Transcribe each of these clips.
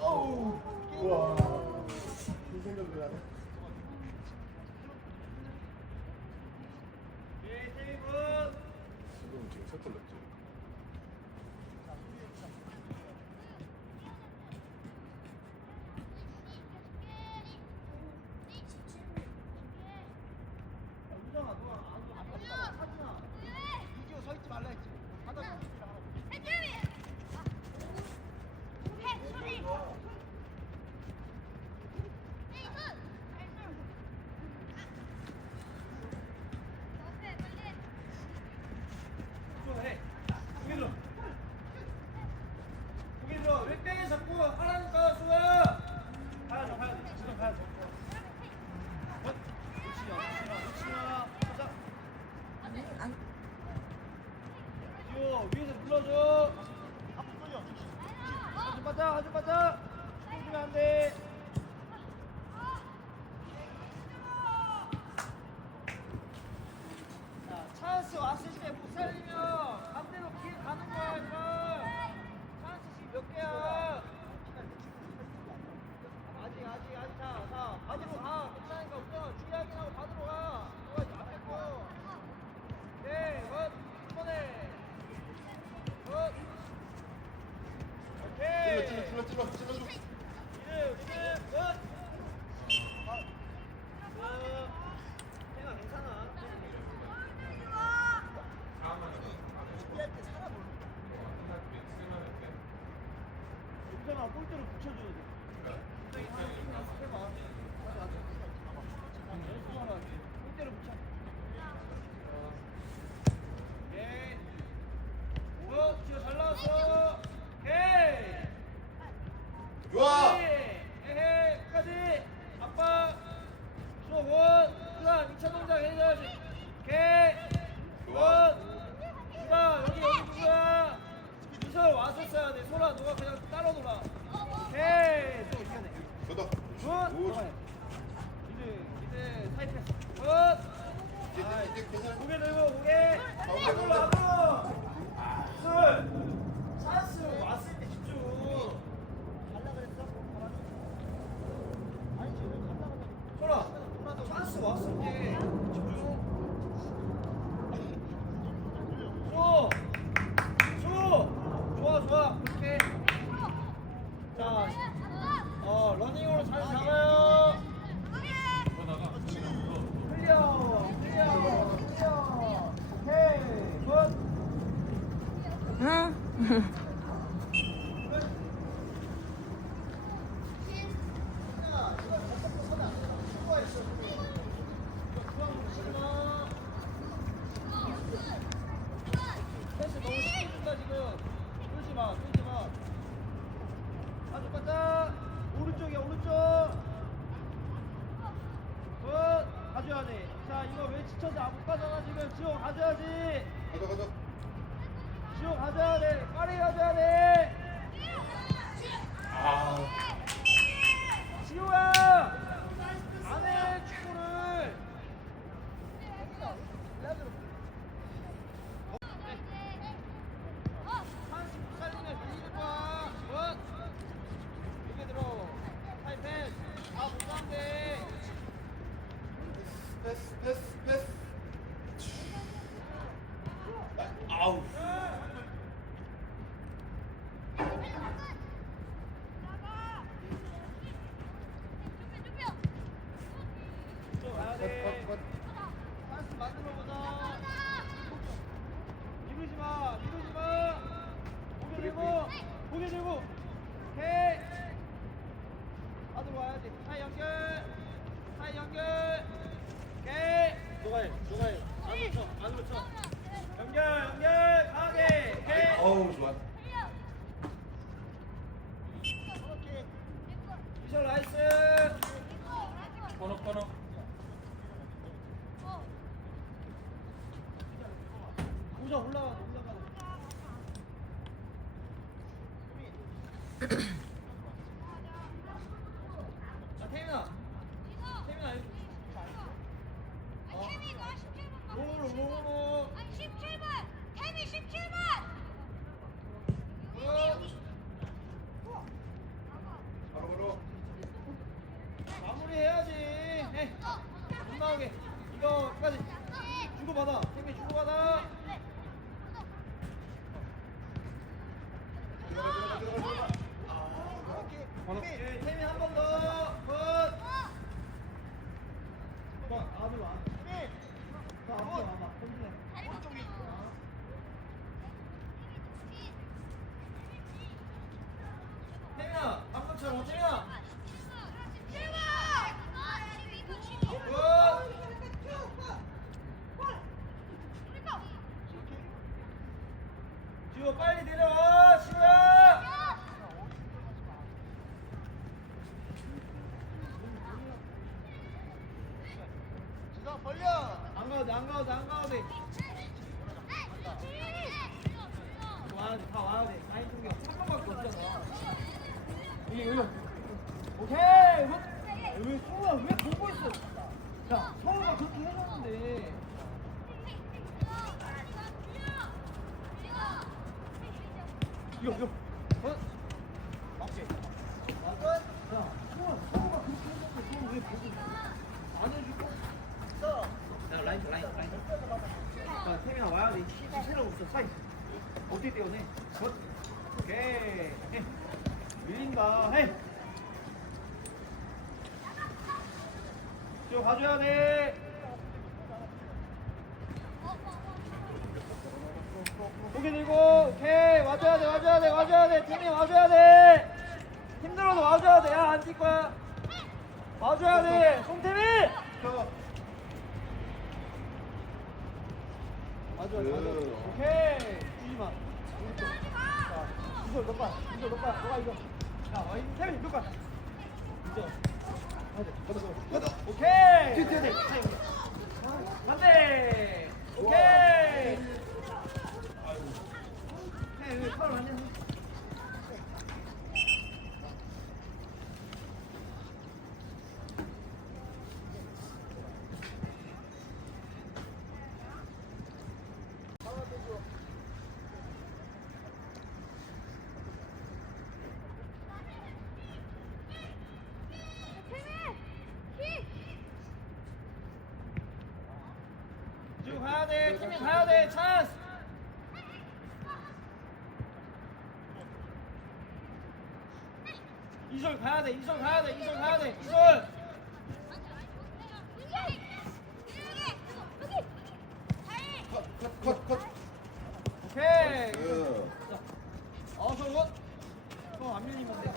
어우. 우와. 그 생각도 나네. 있잖아 골대로 붙여줘야 돼. 네. 네. 연습해봐. 연습하라. 골대로 붙여. 네. 연결 연결 강하게. 오케이 번호. 예, 태민 한번 더. 굿. 봐, 아들 와. 자, 앞으로 와봐. 천천히. 오른쪽이. 태민아, 방금처럼 태민아. 지호 빨리 내려와, 지호야. 지성 벌려. 안 가도 돼, 안 가도 돼, 안 가도 돼. 와야 돼, 다 와야 돼. 라인 공격 한 번밖에 없잖아. 여기 여기. 오케이. 굿. 왜 성우야 왜 보고 있어? 야, 성우가 그렇게 해줬는데. 이거 이거. 오케이. 해 밀린다. 해 지금 가줘야 돼 고개 들고 오케이 와줘야 돼 와줘야 돼 와줘야 돼 태민 와줘야 돼 힘들어도 와줘야 돼야안 뛸 거야 와줘야 돼 송태민 저. 맞아, 맞아. 오케이. 주지 마. 오른쪽. 자, 이걸 넣어봐. 이걸 넣어봐. 너가 이거. 자, 와, 이 태민이 넣어봐. 이거. 가자, 가자, 가자. 가자. 오케이. 뒤에, 뒤에, 뒤에. 반대. 오케이. 네, 왜 파울 안 해? 지금 가야 돼. 태민 가야 돼. 찬스. 이솔 가야 돼. 이솔 가야 돼. 이솔 가야 돼. 이솔. 컷, 컷, 컷. 오케이. 그. 자, 어서 굿. 형안 밀리면 돼.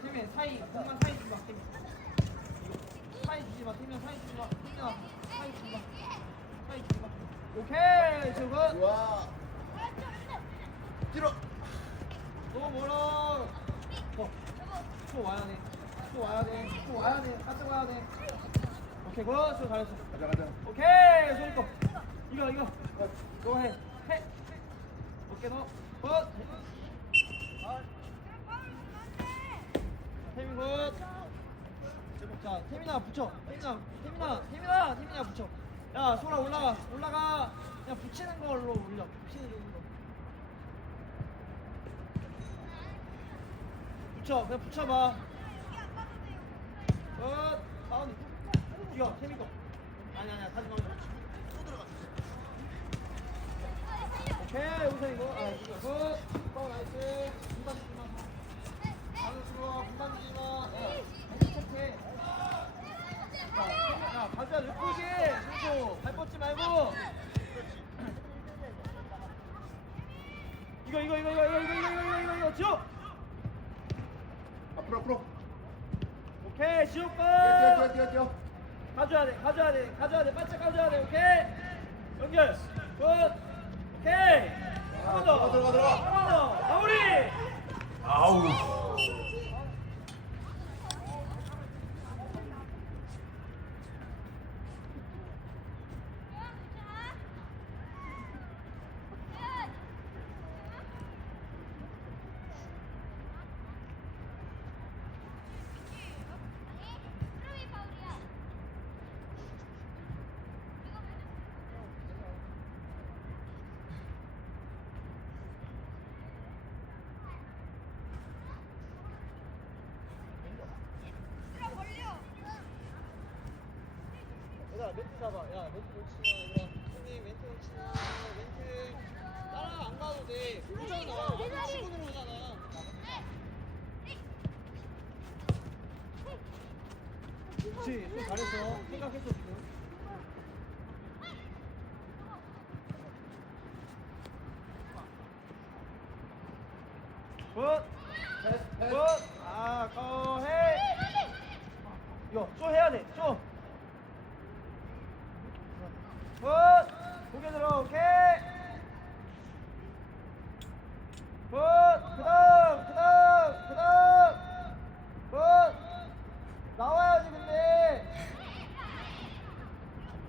태민 사이 공만 사이 주지 마. 태민. 사이 주지 마. 태민 사이 주지 마. 태민아 사이 주지 마. 사이 주지 마. 오케이. 굿. 좋아. 뒤로. 너무 멀어. 어. 또 와야 돼. 또 와야 돼. 또 와야 돼. 가져 와야 돼. 오케이, 굿. 수 잘했어. 가자 가자. 오케이, 소리 거. 이거, 이거. 이거 해. 해. 오케이, 너. 굿. 굿. 자, 태민아 붙여. 태민아, 태민아, 태민아, 태민아 붙여. 야, 소라 올라가. 올라가. 그냥 붙이는 걸로 올려. 붙이는 걸로. 붙여, 그냥 붙여봐. 어, 다운이. 이거, 태민 거. 아니, 아니야, 다시 들어가. 오케이, 우선 이거. 아, 이거. 굿. 어, 나이스. 이거, 이거, 이거, 이거, 이거, 이거, 이거, 이거, 이거, 이거, 지호. 앞으로 앞으로. 오케이 지옥 뛰어 뛰어 거 뛰어 뛰어. 가져야 돼 가져야 돼 가져야 돼 바짝 가져야 돼 오케이 연결 굿 오케이 한번더 들어가, 들어가, 들어가. 한번더 마무리 아우. 멘트 잡아. 야, 멘트 놓치지 마, 얘들아. 형님, 멘트 놓치지 마. 멘트. 따라 안 가도 돼. 오잖아. 너무 치고 들어오잖아. 그렇지. 좀 잘했어. 생각했어, 지금. 굿. 굿. 아, 고, 해. 이거, 쇼 해야 돼. 쇼. 굿. 고개 들어, 오케이. 굿. 그 다음, 그 다음, 그 다음. 굿. 나와야지, 근데.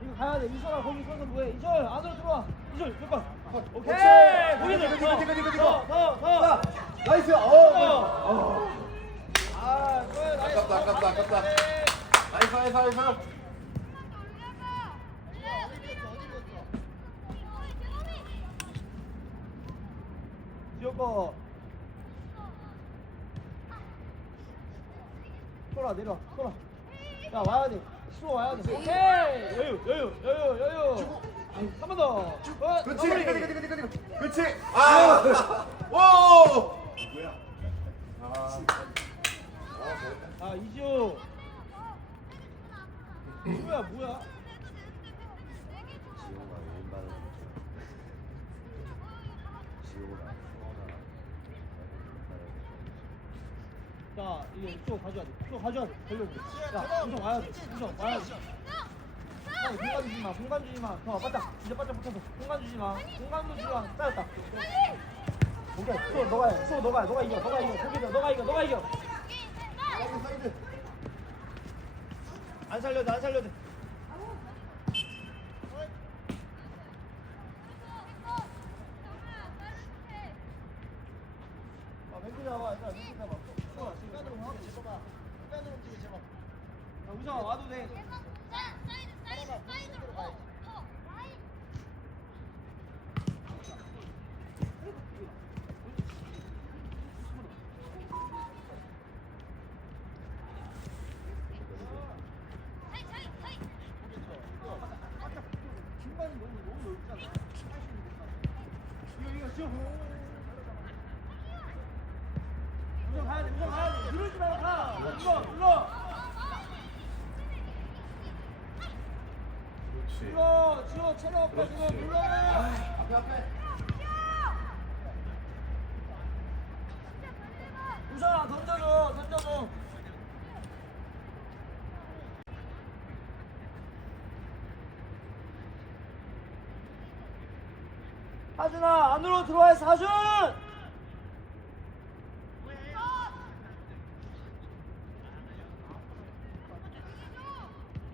이거 가야 돼. 이솔아, 거기 서서 뭐해. 이솔, 안으로 들어와. 이솔, 몇 번? 오케이. 그렇지. 고개 들어. 그거, 그거, 그거, 그거, 더, 더, 더. 자, 나이스. 어. 어. 어. 아, 굿. 나이스. 아깝다, 아깝다, 아깝다. 나이스, 나이스, 나이스. 지효거 소라 내려 소라 야 와야 돼 수호 와야 돼 오케이 여유 여유 여유 여유 한 번더 어, 그렇지. 마무리. 그렇지, 그렇지, 그렇지, 그렇지. 그렇지. 아. 오. 뭐야? 아. 아, 잘했다. 아 이지호 수호야 뭐야 지호가 왼발을 지호가 자 이게 수호 가져야 돼 수호 가져야 돼 걸려고 야 우선 와야 돼 우선 와야 돼 아니, 공간 주지 마, 공간 주지 마. 더 바짝, 이제 바짝 붙어서. 공간 주지 마. 공간 주지 마. 짜였다. 오케이, 수 너가 해. 수 너가 해. 너가 이겨. 너가 이겨. 들어. 너가 이겨. 너가 이겨. 사이드 사이드. 안 살려도 안 살려도. 아, 멘트 잡아. 얘들아, 멘트 잡아. 수아, 시간으로 하고 제발. 시간으로 움직여 제발. 야, 우정아 와도 돼. 중간이 너무 너무 넓잖아. 이거 이거 지금 우정 가야 돼. 우정 가야 돼. 누르지 말고 가. 눌러 눌러. 그렇지. 눌러 지호 체력 없다 지금 그렇지. 눌러. 앞에 앞에. 하준아 안으로 들어와서 하준.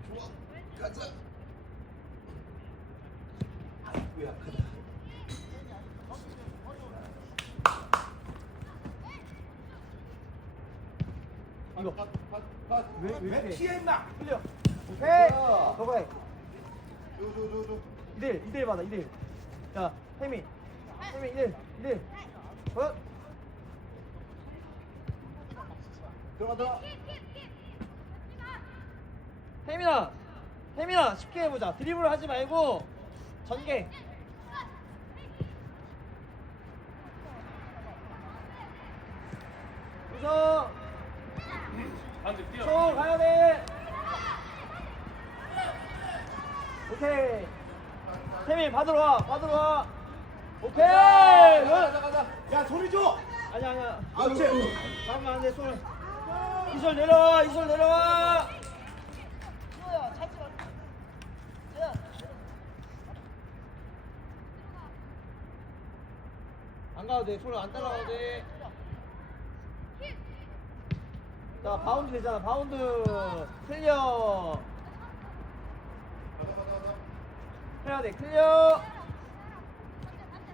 좋아. 가자. 아이고 약하다. 이거. 컷컷컷 왜? 피해 임마. 흘려. 오케이. 야. 저거 해. 줘줘줘줘. 2대1 2대1 받아 2대1 자 혜민 혜민 2대1 2대1 어? 들어가 들어가. 혜민아 혜민아 쉽게 해보자 드리블 하지 말고 전개 우성 반대 뛰어. 총 가야 돼 오케이 혜민 받으러 와 받으러 와 오케이 가자 굿. 가자. 야 소리 줘. 아니야 아니야. 그렇지. 잠깐만 안돼 손 이솔 내려와 이솔 내려와. 안 가도 돼. 손을 안 따라가도 돼자 바운드 되잖아 바운드. 클리어. 가자 가자 가자. 해야 돼 클리어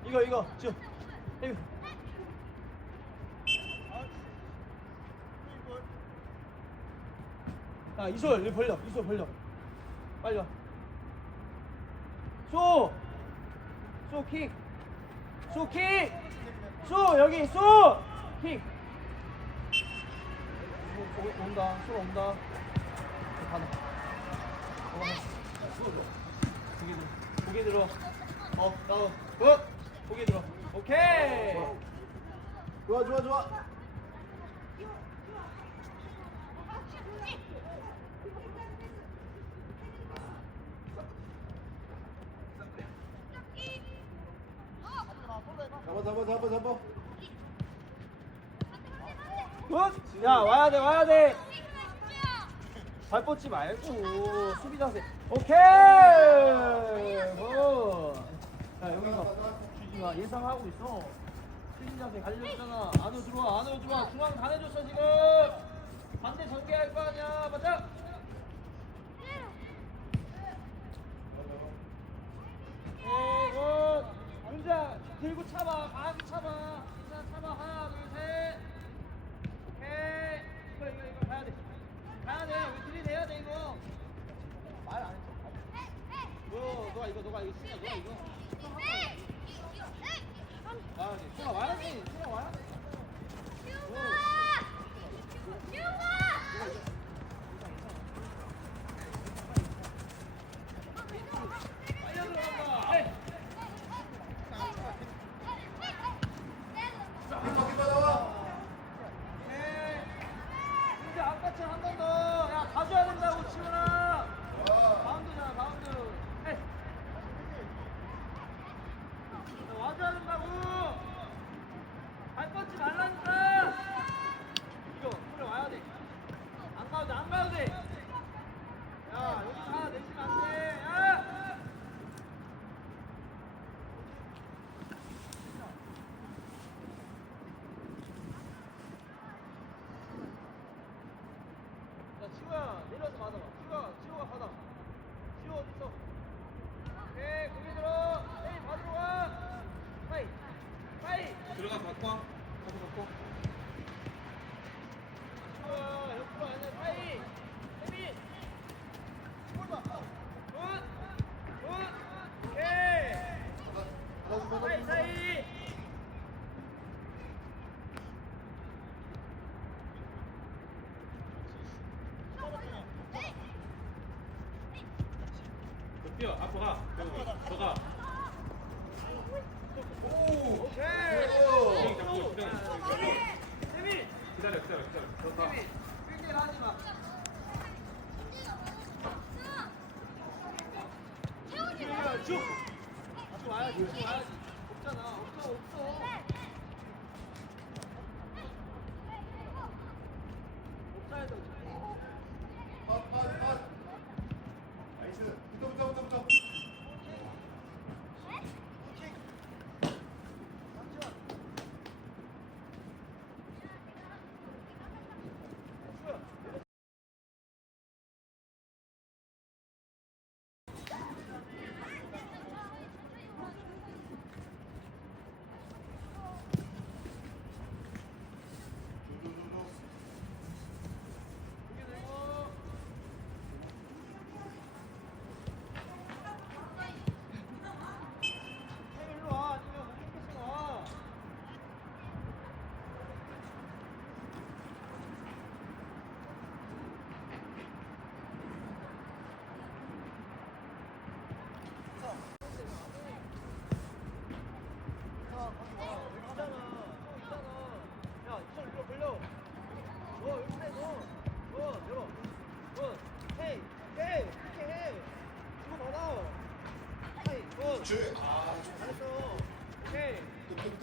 이거 이거 쭉. 이거. 아 이솔 이 벌려 이솔 벌려 빨리 쏘! 쏘킥! 쏘킥! 쏘! 여기 쏘! 킥! 온다 쏘 온다 가나 가나 들어 고개 들어 어 나와 어! 고개 들어. 오케이. 좋아 좋아 좋아. 잡아 잡아 잡아 잡아. 굿! 야 와야 돼 와야 돼. 발 뻗지 말고 수비 자세. 오케이. 자 여기서. 야 예상하고 있어. 승진한테 갈렸잖아. 안으로 들어와, 안으로 들어와. 중앙 다 내줬어 지금. 반대 전개할 거 아니야, 맞아? 어, 혼자 들고 차봐, 가서 차봐. 혼자 차봐, 하나, 둘, 셋. 오케이. 이거, 이거, 이거 가야 돼. 가야 돼. 우리 들이내야 돼, 이거. 말 안 했어. 너, 너가 이거, 너가 이거 쓰냐, 너 이거. 나와야지. 쭉 와야지.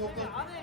오케이. 안에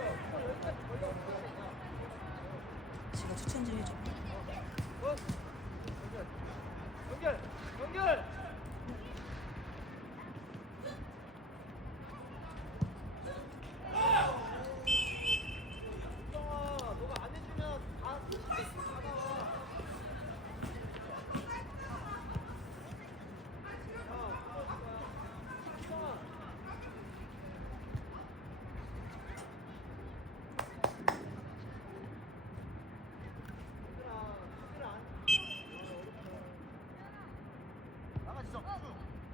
어, 어,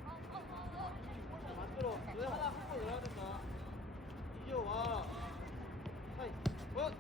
어, 만들어. 노래 하나 한번 넣어야 된다. 이겨 와. 하이. 뭐야?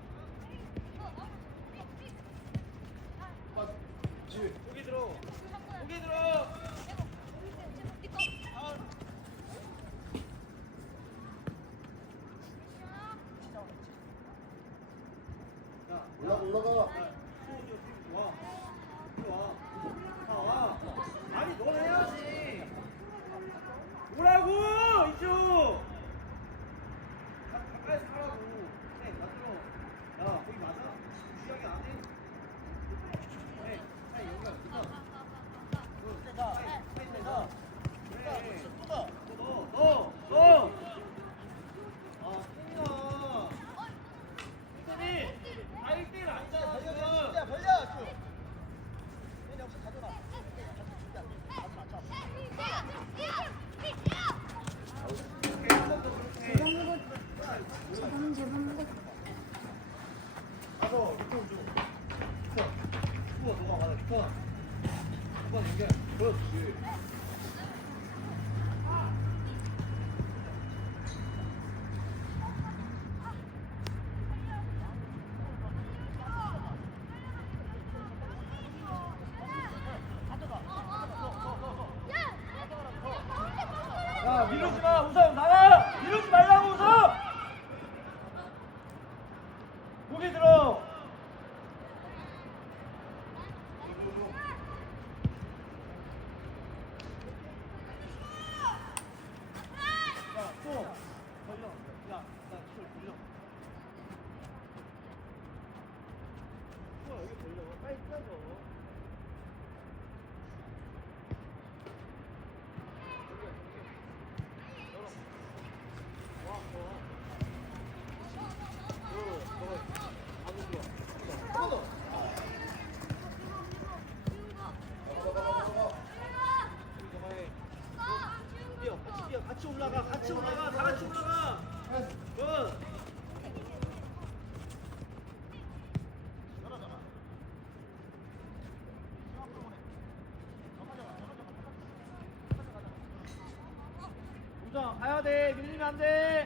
안 돼.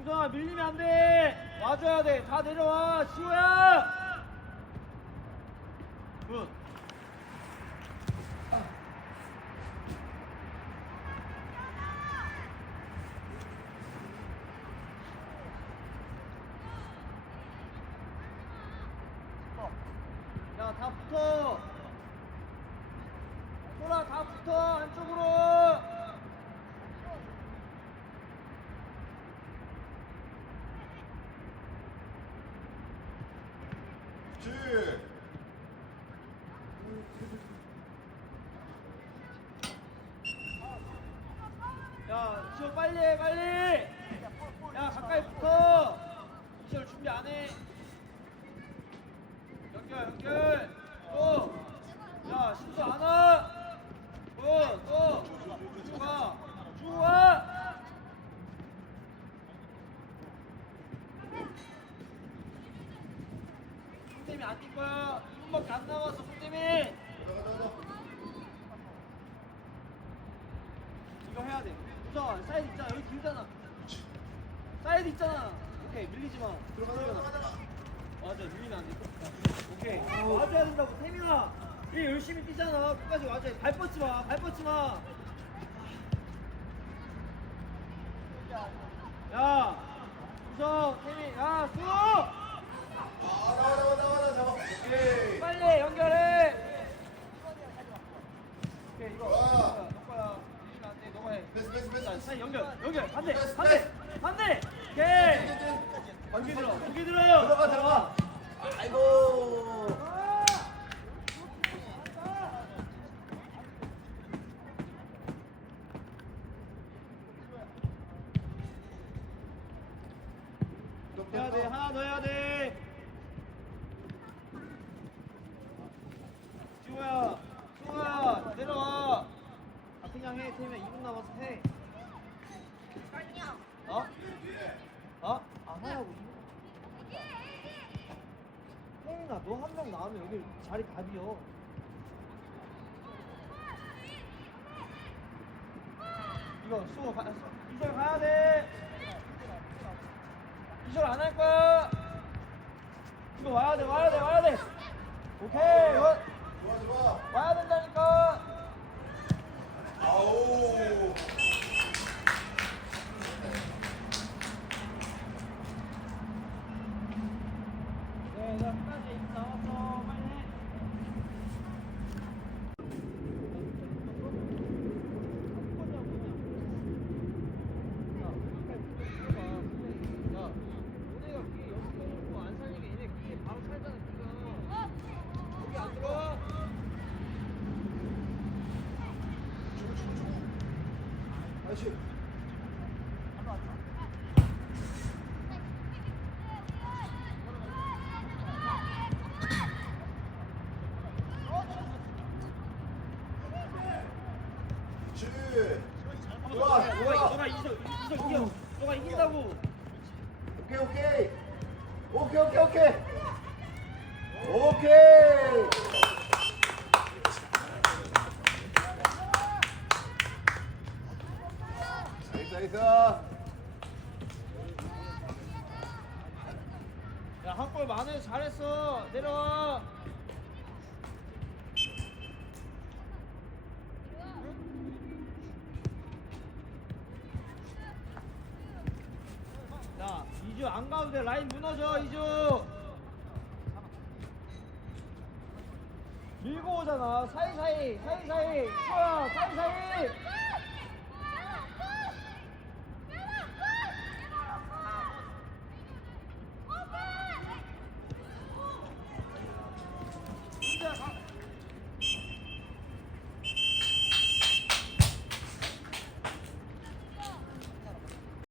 우성아 밀리면 안 돼. 와줘야 돼. 다 내려와. 시호야. 굿. 안 뛸 거야. 손목 안 나와서 손대민. 이거 해야 돼. 우선 사이드 있잖아. 여기 길잖아. 사이드 있잖아. 오케이 밀리지 마. 들어가자. 들어가자. 맞아 밀리면 안 돼. 오케이. 와줘야 된다고 태민아. 얘 열심히 뛰잖아. 끝까지 와줘. 발 뻗지 마. 발 뻗지 마. 자리 답이요. 잘했어. 내려와. 자, 이주 안 가도 돼. 라인 무너져, 이주. 밀고 오잖아. 사이사이, 사이사이. 좋아,